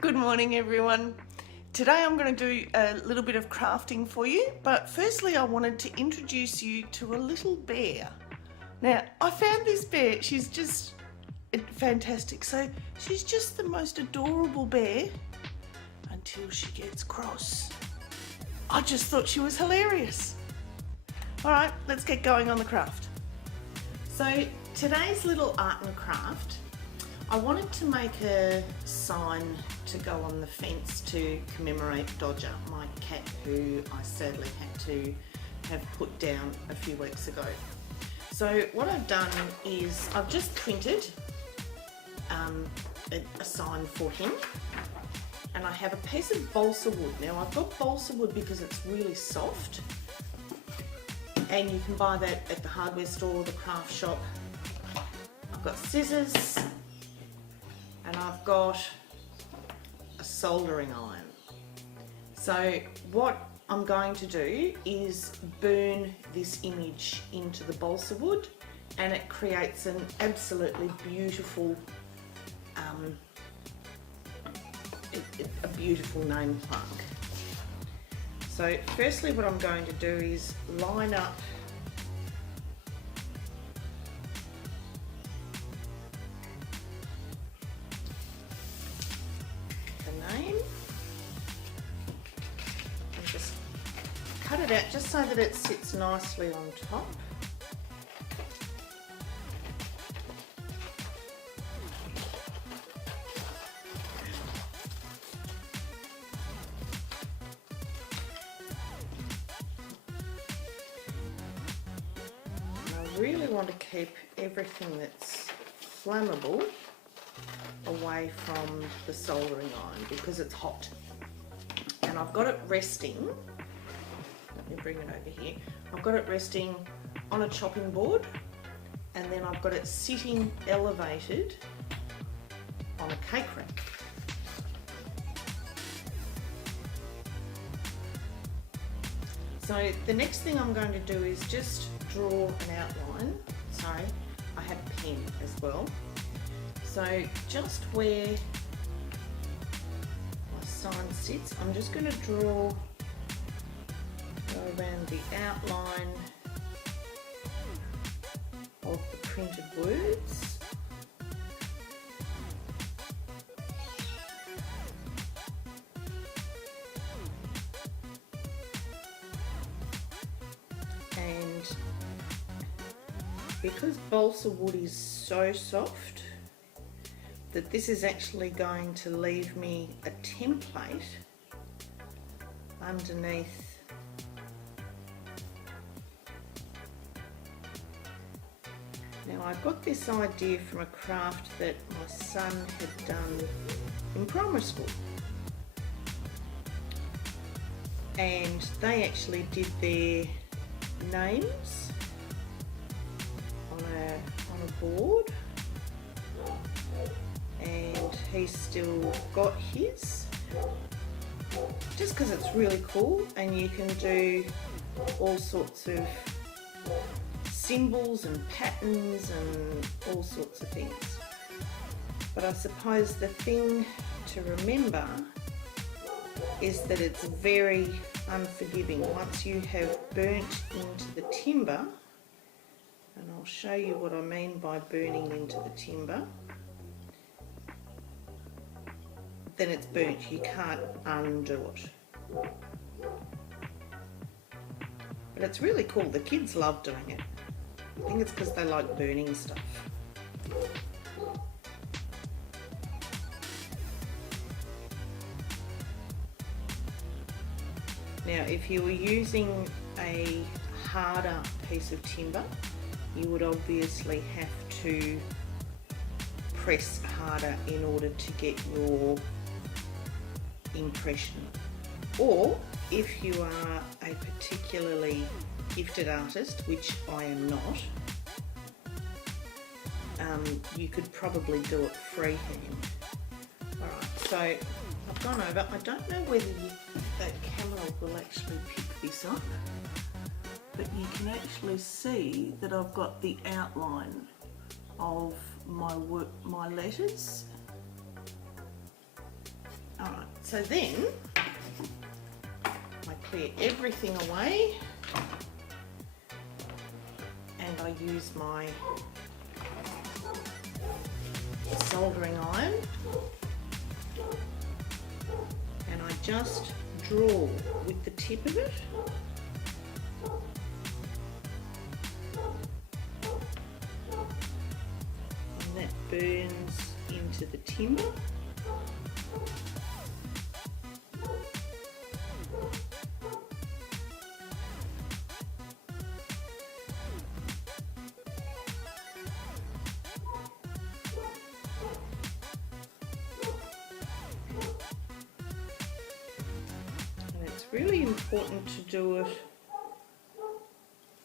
Good morning, everyone. Today I'm going to do a little bit of crafting for you, but firstly I wanted to introduce you to a little bear. Now, I found this bear, she's just fantastic. So she's just the most adorable bear until she gets cross. I just thought she was hilarious. All right, let's get going on the craft. So today's little art and craft, I wanted to make a sign to go on the fence to commemorate Dodger, my cat who I sadly had to have put down a few weeks ago. So what I've done is I've just printed a sign for him, and I have a piece of balsa wood. Now I've got balsa wood because it's really soft, and you can buy that at the hardware store, the craft shop. I've got scissors, and I've got a soldering iron. So what I'm going to do is burn this image into the balsa wood, and it creates an absolutely beautiful a beautiful name plaque. So firstly what I'm going to do is line up the name and just cut it out just so that it sits nicely on top. I really want to keep everything that's flammable away from the soldering iron because it's hot. And I've got it resting, let me bring it over here, I've got it resting on a chopping board, and then I've got it sitting elevated on a cake rack. So the next thing I'm going to do is just draw an outline. Sorry, I have a pen as well. So just where my sign sits, I'm just going to go around the outline of the printed words. And because balsa wood is so soft that this is actually going to leave me a template underneath Now I got this idea from a craft that my son had done in primary school, and they actually did their names on a board, and he's still got his, just because it's really cool, and you can do all sorts of symbols and patterns and all sorts of things. But I suppose the thing to remember is that it's very unforgiving once you have burnt into the timber, and I'll show you what I mean by burning into the timber. Then it's burnt, you can't undo it. But it's really cool, the kids love doing it. I think it's because they like burning stuff. Now, if you were using a harder piece of timber, you would obviously have to press harder in order to get your impression. Or if you are a particularly gifted artist, which I am not, you could probably do it freehand. Alright, so I've gone over. I don't know whether that camera will actually pick this up, but you can actually see that I've got the outline of my letters. So then I clear everything away and I use my soldering iron and I just draw with the tip of it. And that burns into the timber. It's really important to do it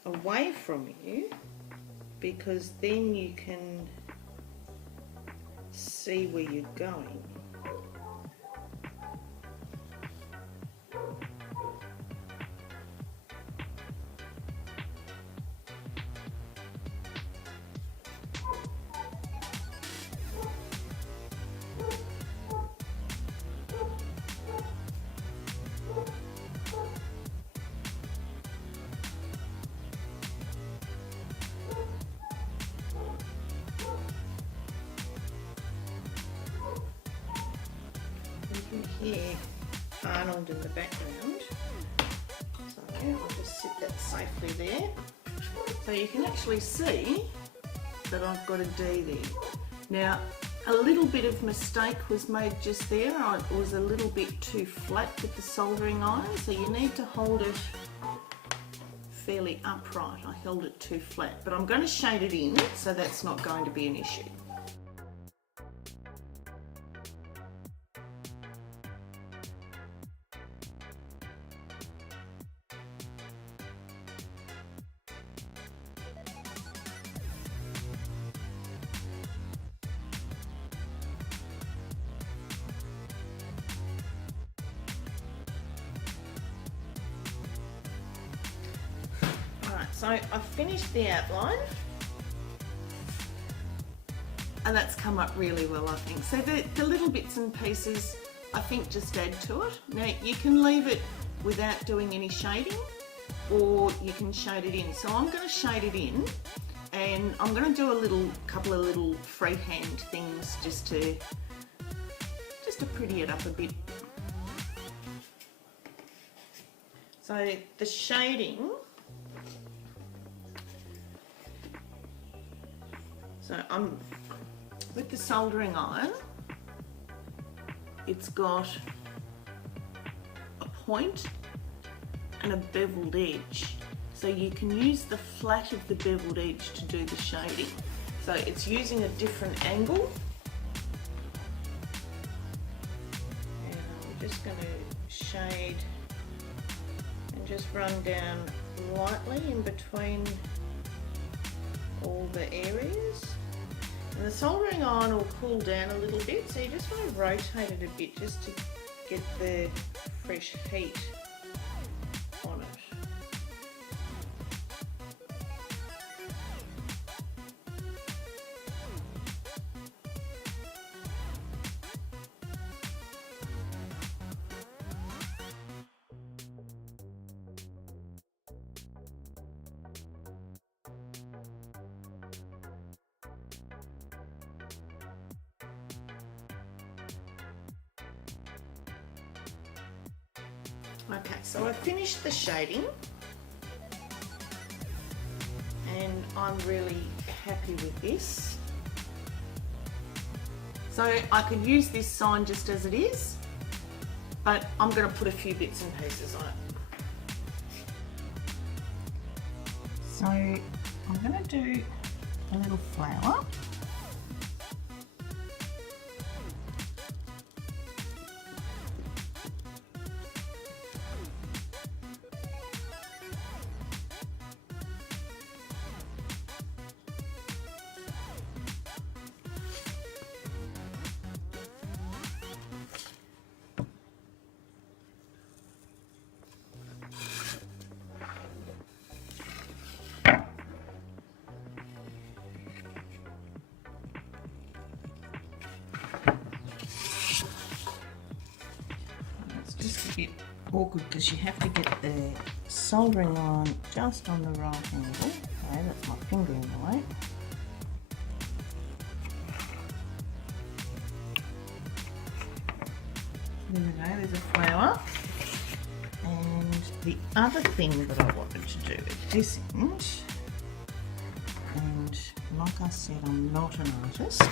away from you because then you can see where you're going. You can hear Arnold in the background, so I'll just sit that safely there. So you can actually see that I've got a D there. Now a little bit of mistake was made just there. It was a little bit too flat with the soldering iron, so you need to hold it fairly upright. I held it too flat, but I'm going to shade it in, so that's not going to be an issue. So I've finished the outline and that's come up really well, I think. So the little bits and pieces I think just add to it. Now you can leave it without doing any shading or you can shade it in. So I'm going to shade it in and I'm going to do a couple of little freehand things just to pretty it up a bit. So the shading, so I'm with the soldering iron, it's got a point and a beveled edge. So you can use the flat of the beveled edge to do the shading. So it's using a different angle. And I'm just going to shade and just run down lightly in between all the areas. And the soldering iron will cool down a little bit, so you just want to rotate it a bit just to get the fresh heat on it. Okay, so I've finished the shading and I'm really happy with this. So I could use this sign just as it is, but I'm going to put a few bits and pieces on it. So I'm going to do a little flower. just a bit awkward because you have to get the soldering iron just on the right angle. Okay, that's my finger in the way. There we go, there's a flower. And the other thing that I wanted to do at this end, and like I said, I'm not an artist.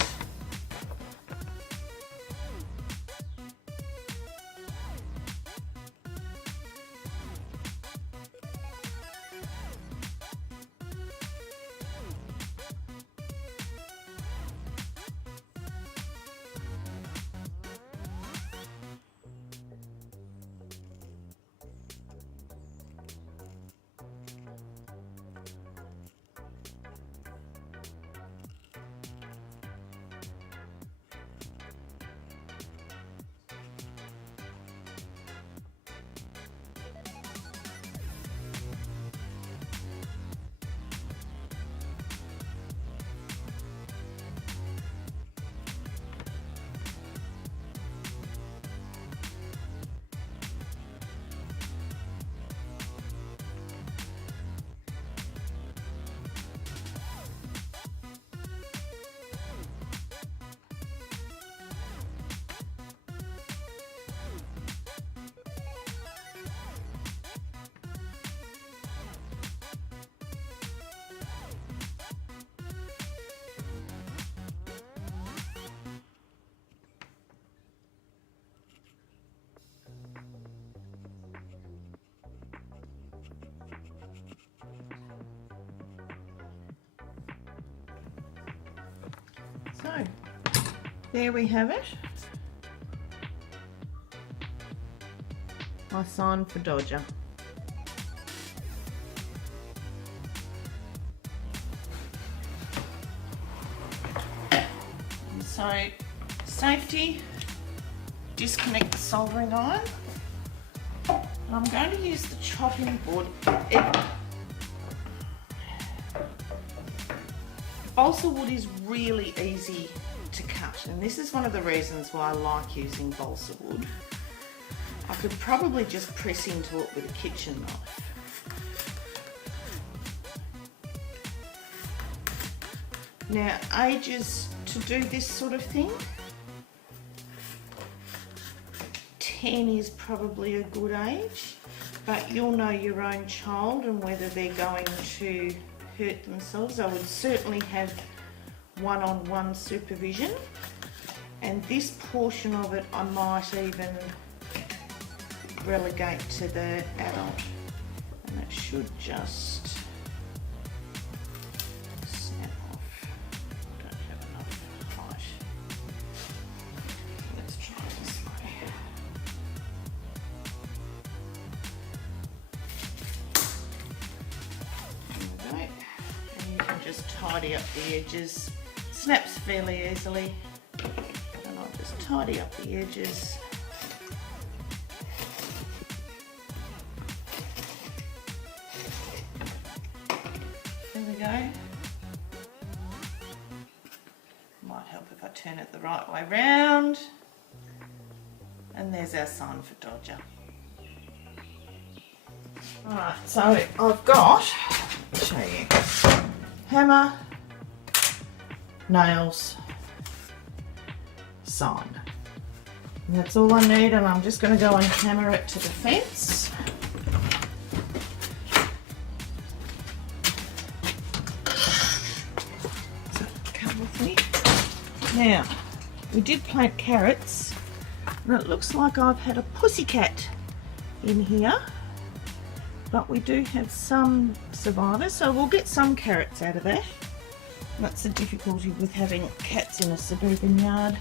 So, there we have it. My sign for Dodger. And so, safety, disconnect the soldering iron. And I'm going to use the chopping board. Balsa wood is really easy to cut, and this is one of the reasons why I like using balsa wood. I could probably just press into it with a kitchen knife. Now, ages to do this sort of thing, 10 is probably a good age, but you'll know your own child and whether they're going to hurt themselves. I would certainly have one-on-one supervision, and this portion of it I might even relegate to the adult, and it should just snap off. Don't have enough height. Let's try this way. There we go. And you can just tidy up the edges. Snaps fairly easily, and I'll just tidy up the edges. There we go. Might help if I turn it the right way round. And there's our sign for Dodger. Alright, so I've got, I'll show you, hammer, nails, sign. And that's all I need, and I'm just going to go and hammer it to the fence. So come with me. Now, we did plant carrots, and it looks like I've had a pussycat in here, but we do have some survivors, so we'll get some carrots out of that. That's the difficulty with having cats in a suburban yard.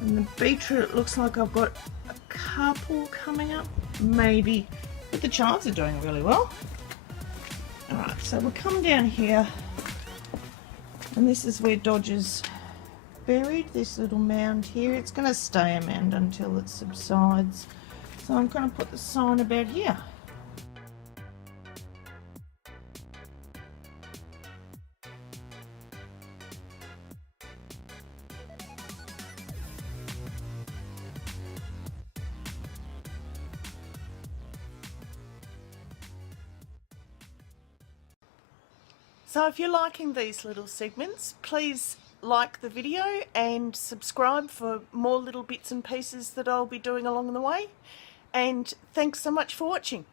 And the beetroot, it looks like I've got a couple coming up, maybe, but the chives are doing really well. Alright, so we'll come down here, and this is where Dodger's buried, this little mound here. It's going to stay a mound until it subsides. So I'm going to put the sign about here. So if you're liking these little segments, please like the video and subscribe for more little bits and pieces that I'll be doing along the way. And thanks so much for watching.